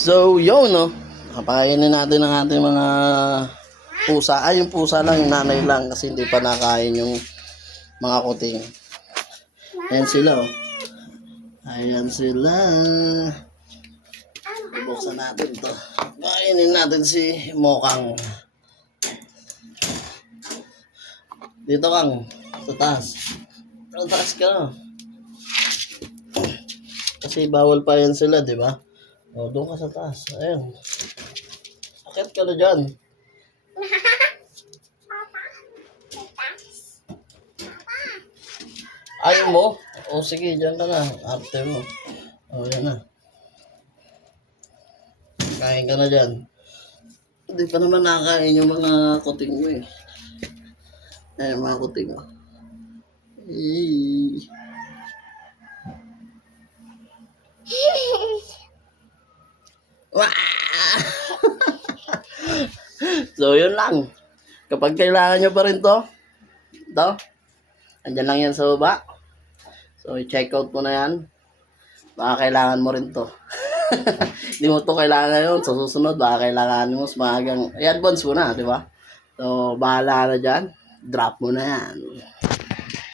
So, yun, no? Kapakainin natin ang ating mga pusa. Ay, yung pusa lang, yung nanay lang kasi hindi pa nakain yung mga kuting. Ayan sila, oh. Ayan sila. Bubuksan natin to. Kainin natin si Mokang. Dito, Kang. Sa taas. Sa taas ka, no? Kasi bawal pa yan sila, di ba? O, doon ka sa taas. Ayan. Akit ka na dyan. Ayaw mo? O, sige, dyan ka na. After mo. O, yan na. Kain ka na dyan. Hindi pa naman nakain yung mga kuting mo eh. Ayan, mga kuting mo. Eee. Wah! So, yun lang. Kapag kailangan nyo pa rin to, andyan lang yan sa baba. So, i-check out mo na yan. Baka kailangan mo rin to. Hindi mo to kailangan ngayon. Sa susunod, baka kailangan mo mas maagang i-advance mo na, di ba? So, bahala na dyan. Drop mo na yan.